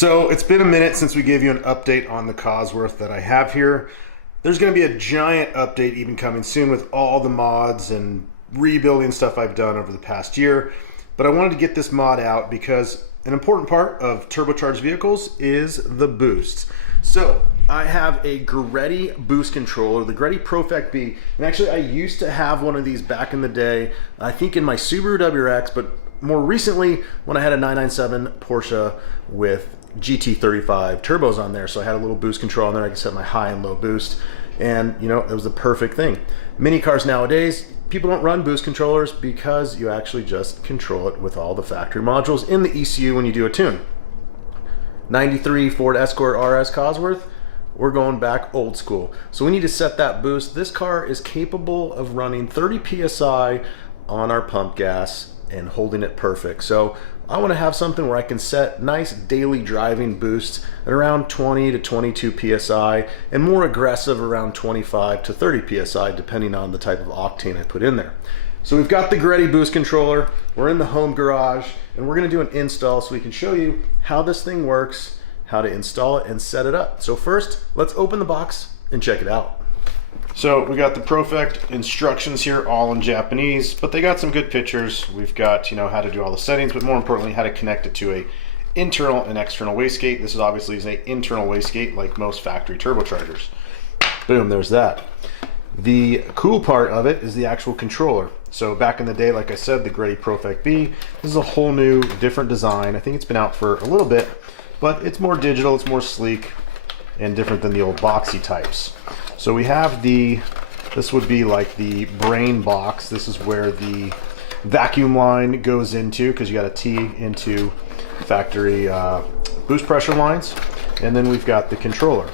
So it's been a minute since we gave you an update on the Cosworth that I have here. There's going to be a giant update even coming soon with all the mods and rebuilding stuff I've done over the past year. But I wanted to get this mod out because an important part of turbocharged vehicles is the boost. So I have a Greddy Boost Controller, the Greddy Profect B. And actually I used to have one of these back in the day, I think in my Subaru WRX, but more recently when I had a 997 Porsche with GT35 turbos on there. So I had a little boost control on there. I could set my high and low boost. And you know, it was the perfect thing. Mini cars nowadays, people don't run boost controllers because you actually just control it with all the factory modules in the ECU when you do a tune. 93 Ford Escort RS Cosworth, we're going back old school. So we need to set that boost. This car is capable of running 30 PSI on our pump gas and holding it perfect. So I want to have something where I can set nice daily driving boosts at around 20 to 22 PSI and more aggressive around 25 to 30 PSI depending on the type of octane I put in there. So we've got the Greddy Boost Controller, we're in the home garage, and we're going to do an install so we can show you how this thing works, how to install it and set it up. So first, let's open the box and check it out. So we got the Profect instructions here all in Japanese, but they got some good pictures. We've got, you know, how to do all the settings, but more importantly, how to connect it to a internal and external wastegate. This is obviously an internal wastegate like most factory turbochargers. Boom, there's that. The cool part of it is the actual controller. So back in the day, like I said, the Greddy Profect B, this is a whole new, different design. I think it's been out for a little bit, but it's more digital, it's more sleek, and different than the old boxy types. So we have this would be like the brain box. This is where the vacuum line goes into, because you got a T into factory boost pressure lines. And then we've got the controller.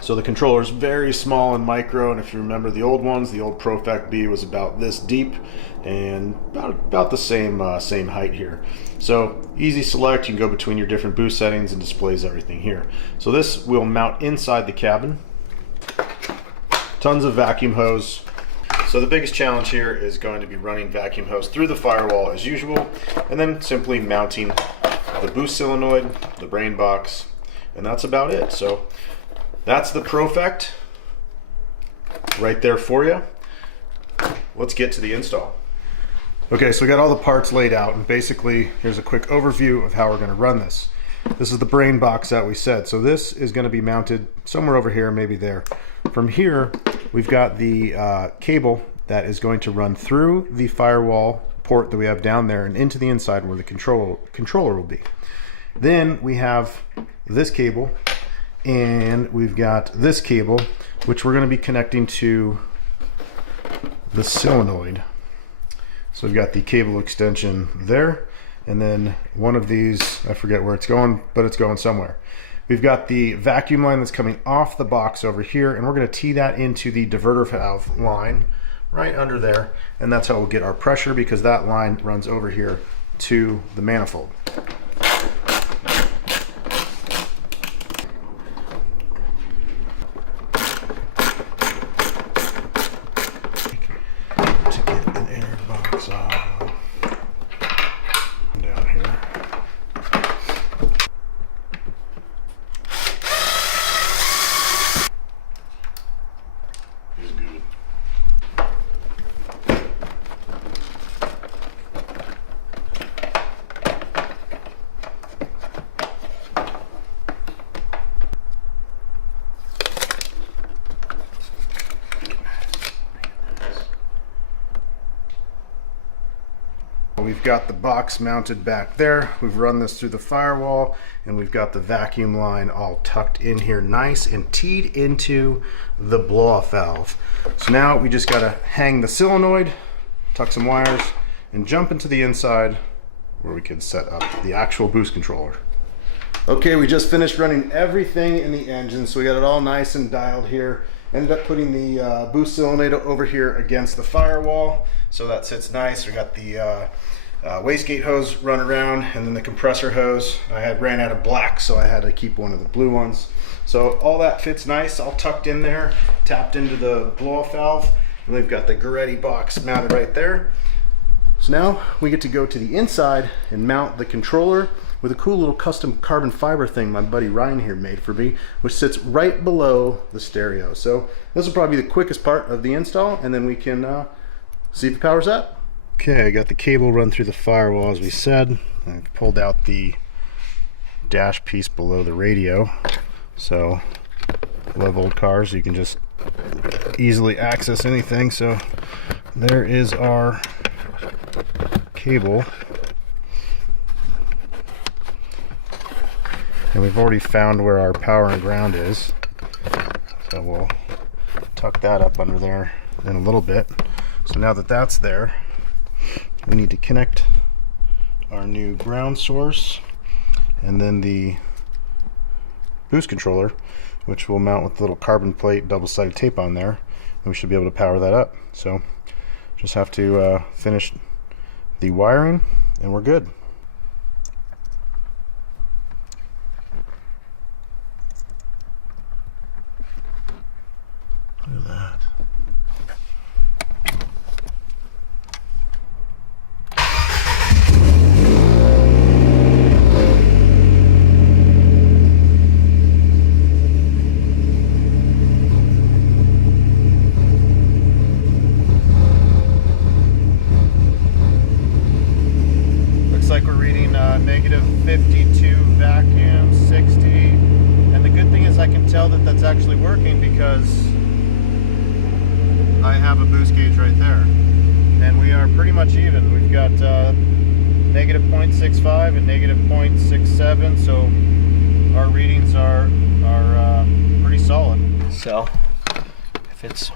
So the controller is very small and micro, and if you remember the old ones, the old Profect B was about this deep and about the same height here. So easy select, you can go between your different boost settings and displays everything here. So this will mount inside the cabin. Tons of vacuum hose. So the biggest challenge here is going to be running vacuum hose through the firewall as usual, and then simply mounting the boost solenoid, the brain box, and that's about it. So that's the Profect right there for you. Let's get to the install. Okay, so we got all the parts laid out, and basically here's a quick overview of how we're going to run this. This is the brain box that we said. So this is going to be mounted somewhere over here, maybe there. From here, we've got the cable that is going to run through the firewall port that we have down there and into the inside where the controller will be. Then we have this cable, and we've got this cable, which we're going to be connecting to the solenoid. So we've got the cable extension there, and then one of these, I forget where it's going, but it's going somewhere. We've got the vacuum line that's coming off the box over here, and we're going to tee that into the diverter valve line right under there, and that's how we'll get our pressure, because that line runs over here to the manifold. We've got the box mounted back there. We've run this through the firewall, and we've got the vacuum line all tucked in here nice and teed into the blow-off valve. So now we just gotta hang the solenoid, tuck some wires, and jump into the inside where we can set up the actual boost controller. Okay, we just finished running everything in the engine, so we got it all nice and dialed here. Ended up putting the boost solenoid over here against the firewall, so that sits nice. We got the wastegate hose run around, and then the compressor hose. I had ran out of black, so I had to keep one of the blue ones. So all that fits nice, all tucked in there, tapped into the blow-off valve, and we've got the Greddy box mounted right there. So now we get to go to the inside and mount the controller with a cool little custom carbon fiber thing my buddy Ryan here made for me, which sits right below the stereo. So this will probably be the quickest part of the install, and then we can see if it powers up. Okay, I got the cable run through the firewall as we said. I've pulled out the dash piece below the radio. So love old cars, you can just easily access anything. So there is our cable, and we've already found where our power and ground is, so we'll tuck that up under there in a little bit. So now that that's there, we need to connect our new ground source and then the boost controller, which will mount with a little carbon plate double-sided tape on there, and we should be able to power that up. So just have to finish the wiring and we're good. Look at that. Like we're reading negative 52 vacuum, 60, and the good thing is I can tell that that's actually working because I have a boost gauge right there, and we are pretty much even. We've got negative 0.65 and negative 0.67, so our readings are pretty solid. So if it's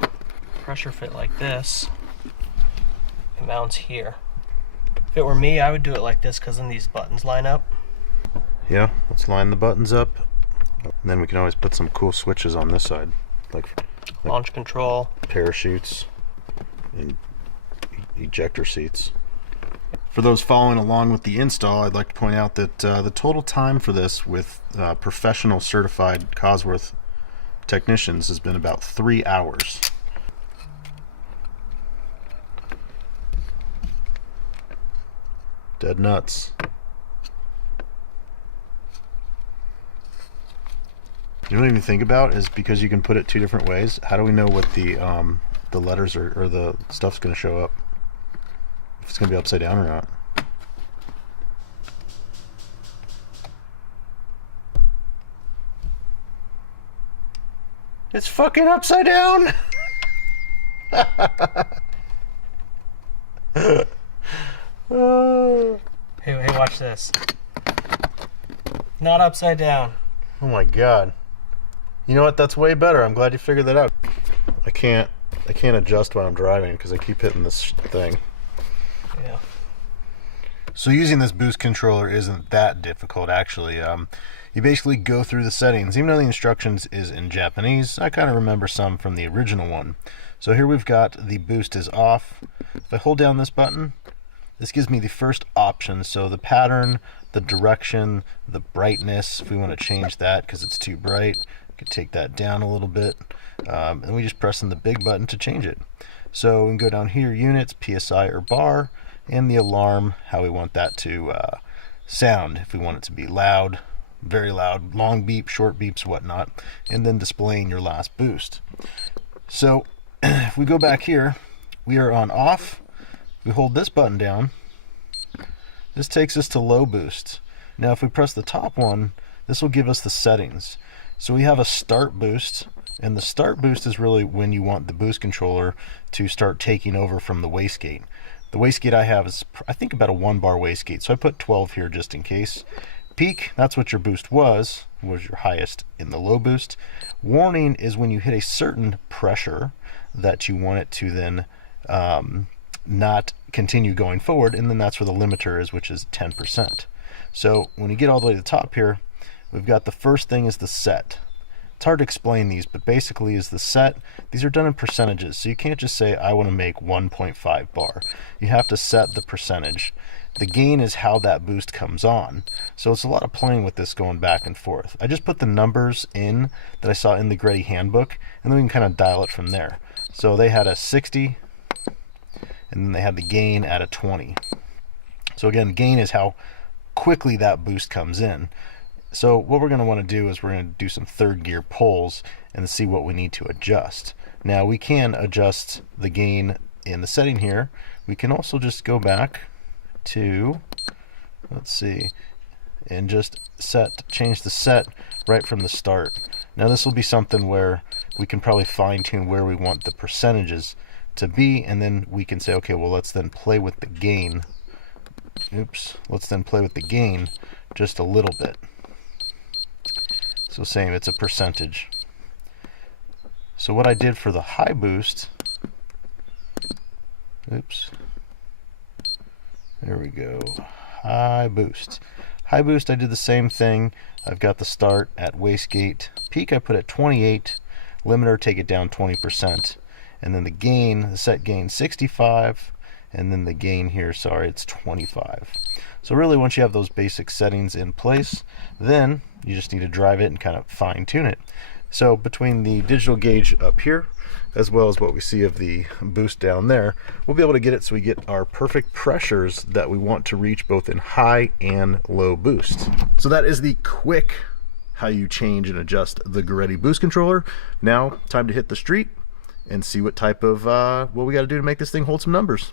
pressure fit like this, it mounts here. If it were me, I would do it like this because then these buttons line up. Yeah, let's line the buttons up. And then we can always put some cool switches on this side, like launch control, parachutes, and ejector seats. For those following along with the install, I'd like to point out that the total time for this with professional certified Cosworth technicians has been about 3 hours. Dead nuts. You don't even think about is because you can put it 2 different ways. How do we know what the letters or the stuff's going to show up? If it's going to be upside down or not? It's fucking upside down. Hey, watch this. Not upside down. Oh my god. You know what? That's way better. I'm glad you figured that out. I can't adjust when I'm driving because I keep hitting this thing. Yeah. So using this boost controller isn't that difficult, actually. You basically go through the settings. Even though the instructions is in Japanese, I kind of remember some from the original one. So here we've got the boost is off. If I hold down this button, this gives me the first option. So the pattern, the direction, the brightness, if we want to change that because it's too bright, we could take that down a little bit. And we just press on the big button to change it. So we can go down here, units, PSI or bar, and the alarm, how we want that to sound. If we want it to be loud, very loud, long beep, short beeps, whatnot, and then displaying your last boost. So if we go back here, we are on off. We hold this button down, this takes us to low boost. Now if we press the top one, this will give us the settings. So we have a start boost, and the start boost is really when you want the boost controller to start taking over from the wastegate. The wastegate I have is, I think, about a 1 bar wastegate, so I put 12 here just in case. Peak, that's what your boost was your highest in the low boost. Warning is when you hit a certain pressure that you want it to then not continue going forward, and then that's where the limiter is, which is 10%. So when you get all the way to the top here, we've got the first thing is the set. It's hard to explain these, but basically is the set. These are done in percentages, so you can't just say I want to make 1.5 bar. You have to set the percentage. The gain is how that boost comes on. So it's a lot of playing with this, going back and forth. I just put the numbers in that I saw in the Greddy handbook, and then we can kind of dial it from there. So they had a 60, and then they had the gain at a 20. So again, gain is how quickly that boost comes in. So what we're going to want to do is we're going to do some third gear pulls and see what we need to adjust. Now we can adjust the gain in the setting here. We can also just go back to, let's see, and just change the set right from the start. Now this will be something where we can probably fine tune where we want the percentages to be, and then we can say, okay, well, let's then play with the gain. Let's then play with the gain just a little bit. So same, it's a percentage. So what I did for the high boost, there we go, high boost. High boost, I did the same thing. I've got the start at wastegate. Peak I put at 28. Limiter, take it down 20%. And then the gain, the set gain 65. And then the gain here, sorry, it's 25. So really, once you have those basic settings in place, then you just need to drive it and kind of fine tune it. So between the digital gauge up here, as well as what we see of the boost down there, we'll be able to get it so we get our perfect pressures that we want to reach both in high and low boost. So that is the quick how you change and adjust the Greddy Boost Controller. Now, time to hit the street and see what type of, what we got to do to make this thing hold some numbers.